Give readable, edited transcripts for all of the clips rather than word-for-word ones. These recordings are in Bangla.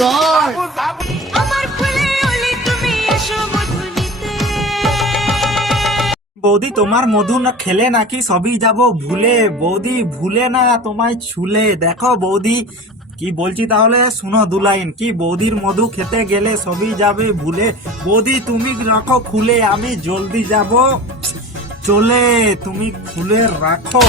গড। বৌদি তোমার মধু না খেলে নাকি সবই যাব ভুলে, বৌদি ভুলে না তোমায় ছুলে। দেখো বৌদি কি বলছি তাহলে শুনো দু লাইন। কি বৌদির মধু খেতে গেলে সবই যাবে ভুলে, বৌদি তুমি রাখো খুলে আমি জলদি যাব চলে, তুমি খুলে রাখো।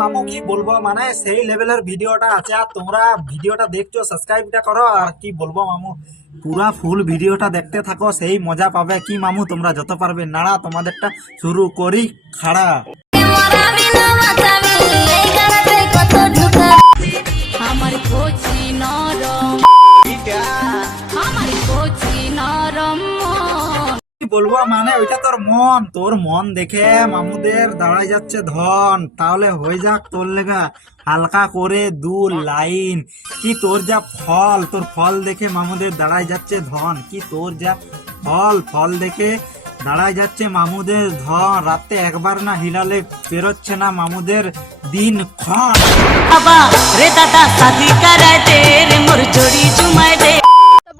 মামু কি বলবো, মানে সেই লেভেলের ভিডিওটা আছে, আর তোমরা ভিডিওটা দেখছো সাবস্ক্রাইবটা করো। আর কি বলবো মামু, পুরা ফুল ভিডিওটা দেখতে থাকো, সেই মজা পাবে। কি মামু তোমরা যত পারবে নাড়া, তোমাদেরটা শুরু করি খাড়া। আমার কোচি নরম, আমার কোচি নরম কি বলবো, মানে ওইটা তোর মন দেখে মামুদের দাঁড়ায় যাচ্ছে ধন। তাহলে হয়ে যাক তোর লেগা হালকা করে দু লাইন। কি তোর যা ফল, তোর ফল দেখে মামুদের দাঁড়ায় যাচ্ছে ধন। কি তোর যা ফল দেখে দাঁড়ায় যাচ্ছে মামুদের ধন। রাতে একবার না হিলালে পেরোচ্ছে না মামুদের দিন ক্ষণ। বাবা রে দাদা শাদি করায় দে রে মোর জড়ি জুমায় দে।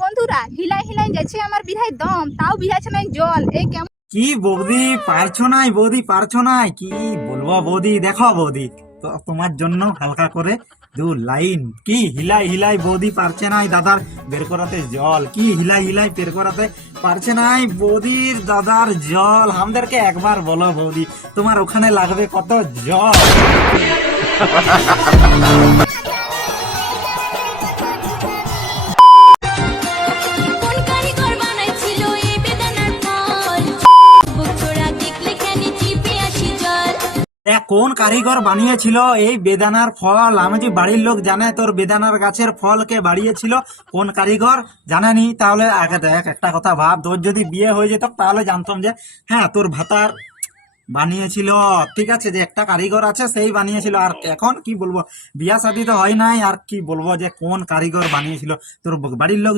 বন্ধুরা হিলাই হিলাই যাচ্ছে আমার বিহাই দম, তাও বিহাইছে না জল। এই কেমন কি বৌদি পারছো নাই, বৌদি পারছো নাই, কি বলবো বৌদি। দেখো বৌদি তো তোমার জন্য হালকা করে দু লাইন। কি হিলাই হিলাই বৌদি পারছে নাই দাদার বের করাতে জল। কি হিলাই হিলাই বের করাতে পারছে নাই বৌদির দাদার জল। আমাদেরকে একবার বলো বৌদি, তোমার ওখানে লাগবে কত জল। কোন কারিগর বানিয়েছিল এই বেদানার ফল? আমি যে বাড়ির লোক জানে তোর বেদানার গাছের ফল কে বাড়িয়েছিল, কোন কারিগর জানেনি? তাহলে আগে দেখ একটা কথা ভাব, তোর যদি বিয়ে হয়ে যেত তাহলে জানতাম যে হ্যাঁ তোর ভাতার বানিয়েছিল। ঠিক আছে, যে একটা কারিগর আছে সেই বানিয়েছিল। আর এখন কি বলবো, বিয়া শাদী তো হয় নাই, আর কি বলবো যে কোন কারিগর বানিয়েছিল তোর বাড়ির লোক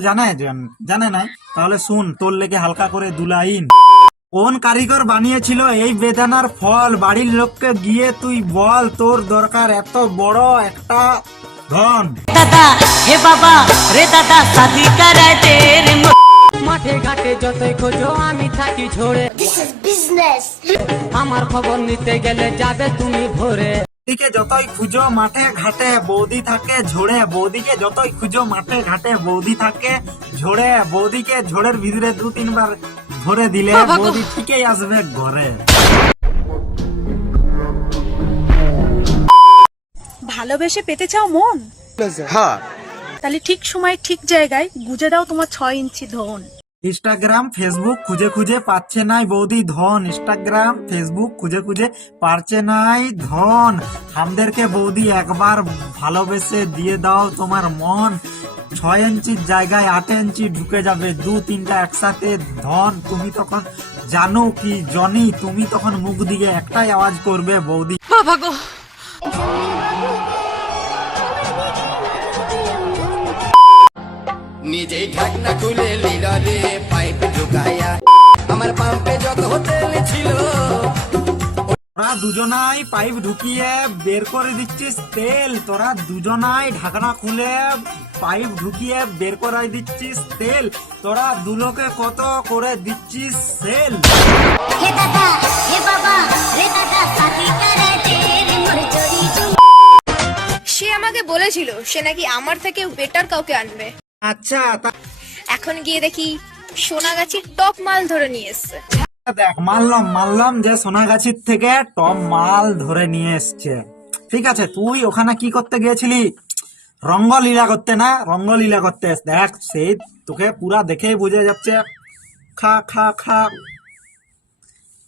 জানে নাই? তাহলে শুন, তোর লেগে হালকা করে দু লাইন। কোন কারিগর বানিয়েছিল এই বেদানার ফল? বাড়ির লোককে গিয়ে তুই বল, তোর দরকার এত বড় একটা ধন। দাদা হে বাবা রে দাদা শাদি করায় দে রে মোর। মাঠে ঘাটে যতই খোঁজো আমি থাকি ঝরে, আমার খবর নিতে গেলে যাবে তুমি ভোরে। বৌদিকে যতই খুঁজো মাঠে ঘাটে বৌদি থাকে ঝোড়ে, বৌদিকে যতই খুঁজো মাঠে ঘাটে বৌদি থাকে ঝোড়ে। বৌদিকে ঝোড়ের ভিতরে দু তিনবার ধরে দিলে বৌদি ঠিকই আসবে ঘরে। ভালোবেসে পেতে চাও মন? হ্যাঁ, তাহলে ঠিক সময় ঠিক জায়গায় গুজে দাও তোমার 6 ইঞ্চি ধন। ইনস্টাগ্রাম ফেসবুক খুঁজে খুঁজে পাচ্ছে নাই বৌদি ধন। ইনস্টাগ্রাম ফেসবুক খুঁজে খুঁজে পারছে নাই ধন। আমাদেরকে বৌদি একবার ভালোবেসে দিয়ে দাও তোমার মন। 6 ইঞ্চির জায়গায় 8 ইঞ্চি ঢুকে যাবে, দু তিনটা একসাথে ধন। তুমি তখন জানো কি জনি, তুমি তখন মুখ দিয়ে একটাই আওয়াজ করবে বৌদি, বাবা গো। নিজেই ঢাকনা খুলে লিডারে পাইপ ঢুকায়া আমার পাম্পে যত তেল ছিল। তোরা দুজনাই পাইপ ঢুকিয়ে বের করে দিচ্ছিস তেল। তোরা দুজনাই ঢাকনা খুলে পাইপ ঢুকিয়ে বের করে দিচ্ছিস তেল। তোরা দুলোকে কত করে দিচ্ছিস সেল। হে দাদা হে বাবা রে দাদা শাদি করায় দে রে মোর জড়ি জুমায়। সে আমাকে বলেছিল সে নাকি আমার থেকে বেটার কাউকে আনবে। আচ্ছা এখন গিয়ে দেখি সোনাগাছির টপ মাল ধরে নিয়ে এসছে। দেখ, মানলাম যে সোনাগাছির থেকে টপ মাল ধরে নিয়ে এসছে। ঠিক আছে, তুই ওখানে কি করতে গিয়েছিলি? রঙ্গলীলা করতে না, রঙ্গলীলা করতে। দেখ সেই তোকে পুরা দেখেই বোঝা যাচ্ছে খা খা খা।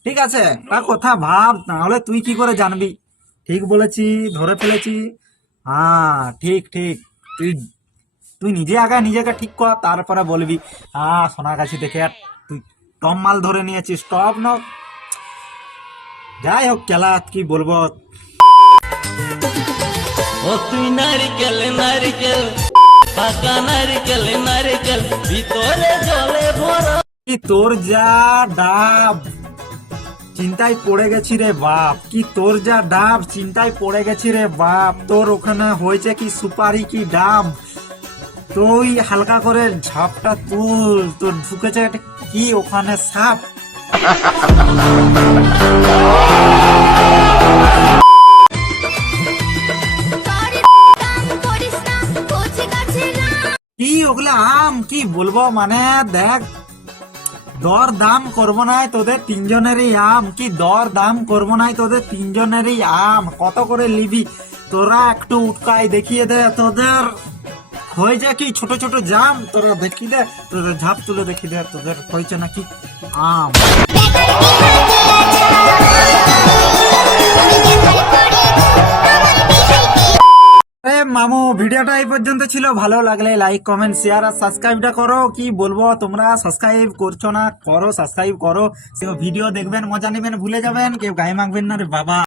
ঠিক আছে, তার কথা ভাব, নাহলে তুই কি করে জানবি? ঠিক বলেছি, ধরে ফেলেছি। হ্যাঁ ঠিক ঠিক, তুই নিজে আগে নিজেকে ঠিক কর, তারপরে বলবি হ্যাঁ সোনাগাছি থেকে তুই টপ মাল ধরে নিয়েছিস। টপ ন, যাই হোক খেলা কি বলবো। ও তুই নারিকেল নারিকেল পাকা নারিকেল নারিকেল ভিতরে জলে ভরা। তোর যা ডাব চিন্তায় পড়ে গেছি রে বাপ, কি তোর যা ডাব, চিন্তায় পড়ে গেছি রে বাপ। তোর ওখানে হয়েছে কি সুপারি কি ডাব, তুই হালকা করে ঝাপটা তুল, তোর ঢুকেছে একটা কি ওখানে সাপ। কি ওগুলা আম, কি বলবো মানে দেখ, দর দাম করবো নাই তোদের তিনজনেরই আম, কি দর দাম করবো নাই তোদের তিনজনেরই আম, কত করে নিবি তোরা একটু উটকাই দেখিয়ে দে। তোদের হয়েছে কি ছোট ছোট জাম, তোরা দেখি দে, তোদের ঝাপ তুলে দেখি দে তোদের হয়েছে নাকি আম। আরে মামু, ভিডিওটা এই পর্যন্ত ছিল, ভালো লাগলে লাইক কমেন্ট শেয়ার আর সাবস্ক্রাইবটা করো। কি বলবো, তোমরা সাবস্ক্রাইব করছো না, করো, সাবস্ক্রাইব করো। ভিডিও দেখবেন, মজা নেবেন, ভুলে যাবেন, কেউ গায়ে মাখবেন না রে বাবা।